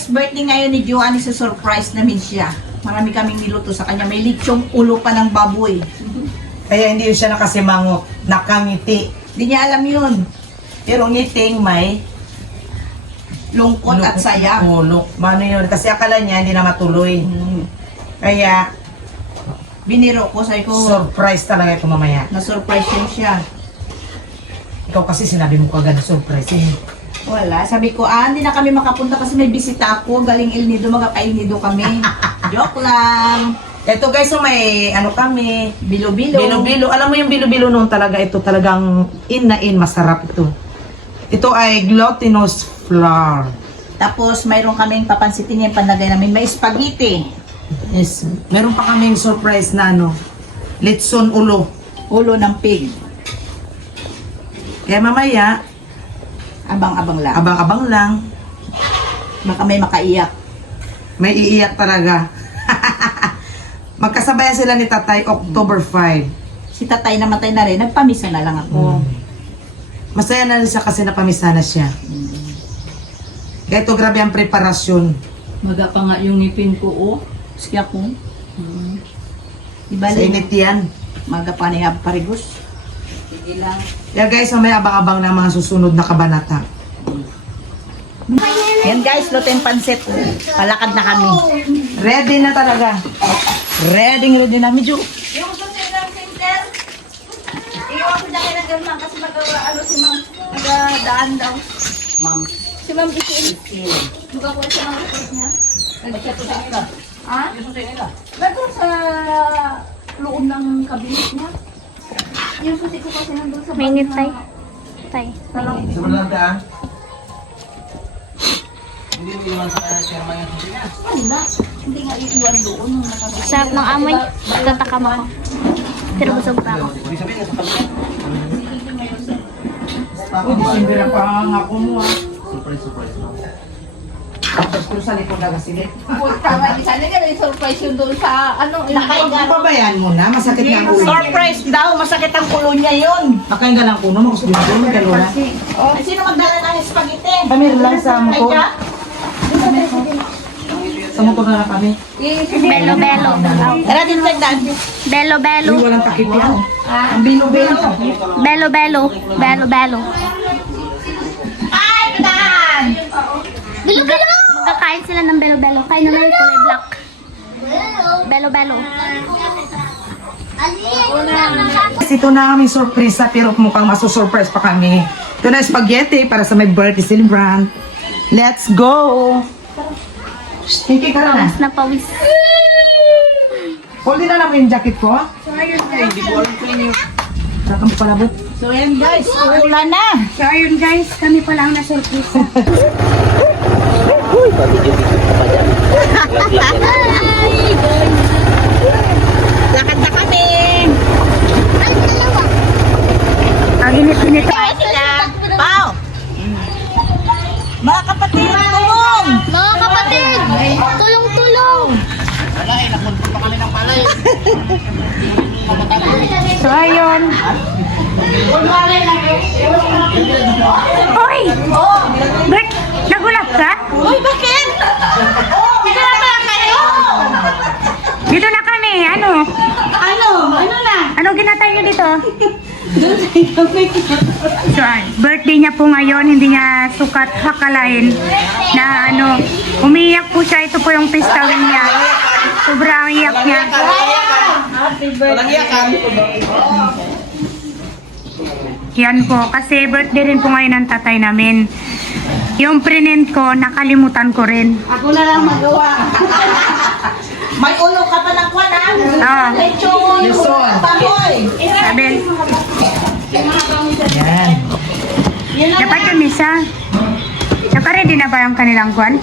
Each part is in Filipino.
guys, birthday ngayon ni Joanne, sa surprise namin siya. Marami kaming niluto sa kanya. May lechong ulo pa ng baboy. Kaya hindi siya nakasimangot, nakangiti. Hindi niya alam yun. Pero ngiting may lungkot at saya. Look. Mano yun? Kasi akala niya hindi na matuloy. Kaya, Biniro ko, sabi ko, surprise talaga ito mamaya. na-surprise yun siya. Ikaw kasi sinabi mo kagad surprise eh. Wala. Sabi ko, hindi na kami makapunta kasi may bisita ako. Galing El Nido, mag-El Nido kami. Joke lang. Ito guys, so may ano kami, Bilo-bilo. bilo-bilo. Alam mo yung bilo-bilo noon talaga, ito talagang in na in, masarap ito. Ito ay glutinous flour. Tapos, mayroon kaming papansitin yung panlagay namin. May spaghetti. Yes. Meron pa kaming surprise na ano, litson ulo. Ulo ng pig. Kaya mamaya, Abang-abang lang. abang-abang lang, Baka may makaiyak. may iiyak talaga. Magkasabayan sila ni Tatay October 5. Si tatay namatay na rin. Nagpamisa na lang ako. Masaya na rin siya kasi napamisa na siya. Kaya ito grabe ang preparasyon. Maga pa nga yung ngipin ko, oh. Siya ko. Diba Sa init yan. Maga pa niya parigos. Sige lang. Kaya guys, may abang-abang na mga susunod na kabanata. Yan guys, luto yung pansit. Palakad na kami. Ready na talaga. Ready na. Medyo. Yung susunod ng center, iwan ko na kayo ng ganun kasi mag-ano si Ma'am. Mag-daan daw. Ma'am. Si Ma'am Isil. Magkakuha siya ng report niya. Ha? Nandun sa loob ng cabinet niya. Yung susi ko kasi nandun sa Mainit, bag tay. na- Tay. Sobrang daan. Wala. Hindi nga iiwan doon nung nakabit. Sarap ng amoy. Tatakam ako. Pero busog pa ako. Ako, December ang pangako mo ah. Surprise no? Tapos kung sa likod na kasi. Tama, di sana nga may surprise yun doon sa ano. Pabayaan mo na, masakit na ang ulo. Surprise daw, masakit ang ulo niya yun. Makain ka lang kuno, magustuhin ko, magdalo na. Oh, sino magdala ng spaghetti? Kami lang sa Ay, motor. ka? Sa motor na lang kami. Belo, belo. Tara, din tagdaan. Belo, belo. Uy, walang takip yan. Ang bilo-bilo. Belo, belo. Belo, belo. Ay, patahan! Belo, belo! Magkakain sila ng belo, belo. Kain na lang yung kulay black. Belo, belo. Kasi ito na aming surprise pero mukhang masusurprise pa kami. Ito na spaghetti para sa my birthday celebrant. Let's go! Tiki ka na. Pawis na pawis. Hold na naman yung jacket ko. Saka mo palabot. So, yan guys, ulan na. So, ayun guys, kami pa lang na-surprise. Lakad na kami. Ang init-init. Bye sila. Pao! Mga kapatid, tulong! Mga kapatid, tulong-tulong. So, ayun. Hoy! Bert, nagulat ka? Uy, bakit? Oh, dito na pala kayo! Dito na kami, ano? Ano na? Ano ginatay niyo dito? So, birthday niya po ngayon, hindi niya sukat hakalain na ano, umiiyak po siya. Ito po yung pistawin niya. Sobrang iyak niya. Yan po, kasi birthday rin po ngayon ng tatay namin. Yung prinent ko, nakalimutan ko rin. Ako na lang magawa. May ulo ka pa ng kwan, ha? Ah, Lechon, Lechon. pamoy. sabi, Yan. dapat yung isa. Naka-ready na ba yung kanilang kwan?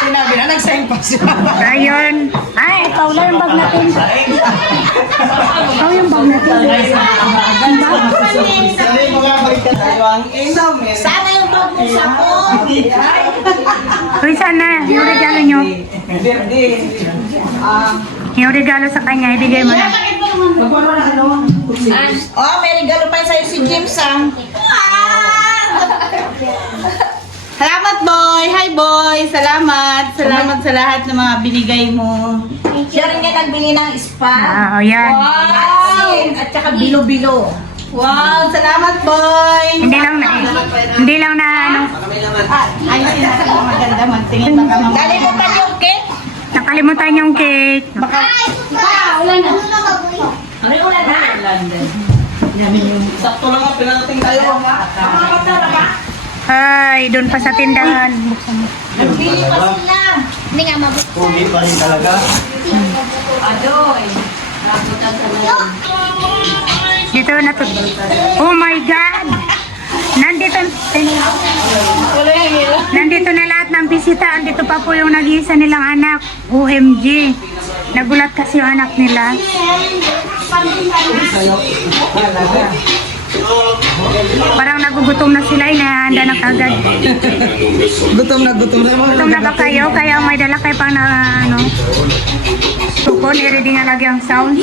Sinabi na, nag-sign pa siya. Ayun. Ay, ikaw na yung bag natin. Ikaw yung bag natin. Sana yung bag mo sa ko. Uy, sana, yung regalo nyo. Yung regalo sa kanya, ibigay mo na. Oh, may regalo pa sa'yo si James, ha? Salamat, boy! Hi, boy! Salamat! Salamat sa lahat ng mga binigay mo. Siya rin nga nagbili ng spa. Oo, yan. Wow! At saka bilo-bilo. Wow! Salamat, boy! Hindi lang na ano, Ayos na sa maganda. Magtingin baka mamaya. Kalimutan yung cake. nakalimutan yung cake. Ulan na. Ulan na. Sakto lang nga, pinarating tayo. Ay, doon pa sa tindahan. Buksan mo. Nagbili pa sila. Hindi nga mabuksan. Pugi pa rin talaga. Adoy. Dito na to. Oh my God! Nandito na lahat ng bisita. Andito pa po yung nag-iisa nilang anak. OMG. Nagulat kasi yung anak nila. Parang nagugutom na sila. Inahanda na kagad. Gutom na gutom na. Gutom na ba kayo? Kaya may dala kayo pang na ano. Tukon, i-ready nga lagi ang sounds.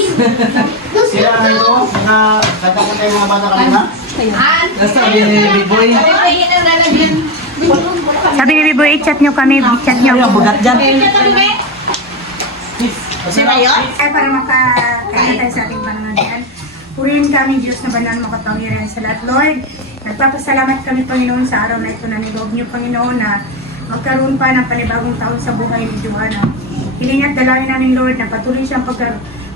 Sila na ito, nakatapon tayo mga bata kanina. Nasa ni Boy. Sabi ni Biboy, i-chat nyo kami. I-chat nyo. Bugat dyan. Ay, para makakain tayo sa ating pananadian. Purihin kami, Diyos na banal makapangyarihan sa lahat. Lord, nagpapasalamat kami, Panginoon, sa araw na ito na niloob niyo, Panginoon, na magkaroon pa ng panibagong taon sa buhay ni Joanna. Hiling at dalangin namin, Lord, na patuloy siyang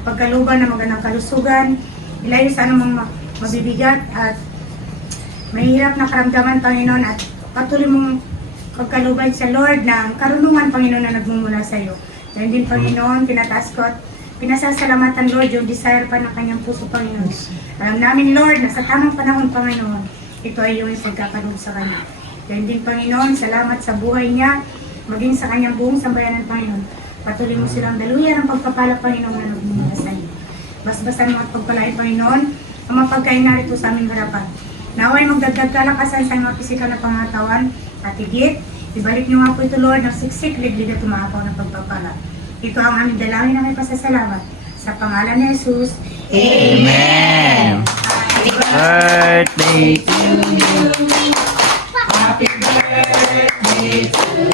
pagkaluban ng magandang kalusugan, ilayo sa anumang mabibigat at mahirap na karamdaman, Panginoon, at patuloy mong pagkaluban sa Lord ng karunungan, Panginoon, na nagmumula sa iyo. Dahil din, Panginoon, tinataas ko at pinasasalamatan, Lord, yung desire pa ng kanyang puso, Panginoon. Alam namin, Lord, na sa tamang panahon, Panginoon, ito ay yung pagkapanood sa kanya. Dahil din, Panginoon, salamat sa buhay niya, maging sa kanyang buong sambayanan, Panginoon. Patuloy mo silang daluyan ng pagpapala, Panginoon, na nagmumula sa iyo. Basbasan mo at pagpalain, Panginoon, ang mga pagkain narito sa aming harapan. Naway magdagdag kalakasan sa mga pisikal na pangatawan at higit, ibalik niyo nga po ito, Lord, ng siksik, liglig at umaapaw ng pagpapala. Ito ang aming dalangin na may pasasalamat. Sa pangalan ni Jesus, Amen! Birthday to you! Happy birthday to you.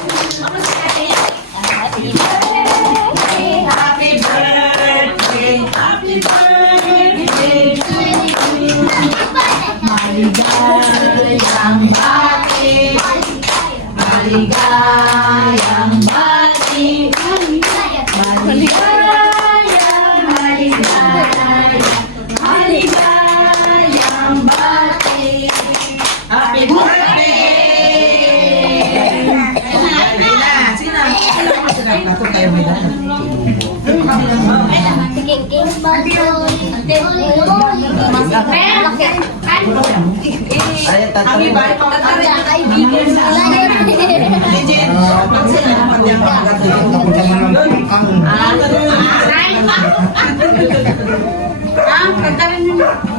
Happy birthday. Happy birthday. Happy birthday to you. Maligayang bati. Maligayang bati. Maligayang bati. Happy birthday! Sige na. Ako tayo may dahil. Ay, tatay.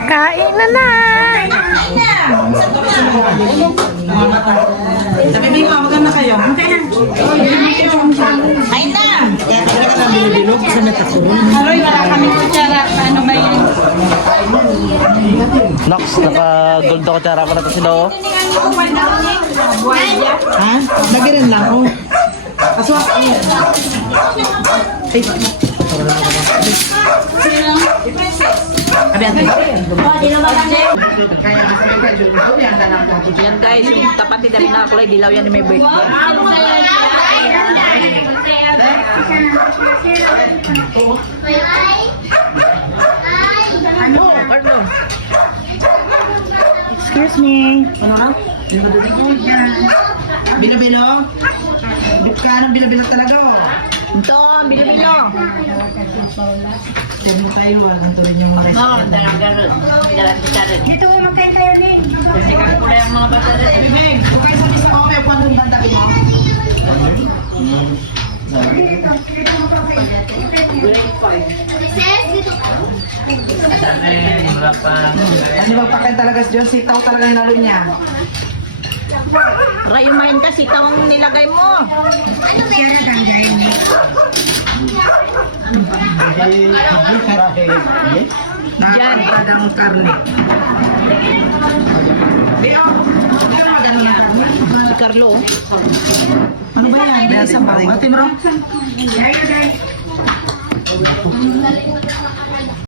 Kain na na! Sabi mo, maganda kayo. Ay na! Kaya talaga ka nang bilog sa natakulong. Aroy, wala kami kutsara. Ano ba yun? Nox, naka-gold ako tsara ko na to sila, oh. Ha? Nagirin lang, oh. Kaso, ay. Abi, ate. Yan guys, yung tapat ni Dalina kulay dilaw yan ni may birthday. Excuse me. Bilo-bilo? Bukka ng bilo-bilo talaga, oh. Ito, bilo-bilo. Sino tayo, ang tuloy niyo mga Dito, magkain kayo din. Kulay ang mga bata rin. Meg, okay sa isa ko, may kwan ng banda ko. Ano ba pakain talaga si John? Sitaw talaga yung nalo niya. Rayumain kasi itong nilagay mo. Nakakaganda ng karne. Di ako, magano ng karne. Carlo. Ano ba yan? Dahil sa bago. Ate Mero? Ayun, guys.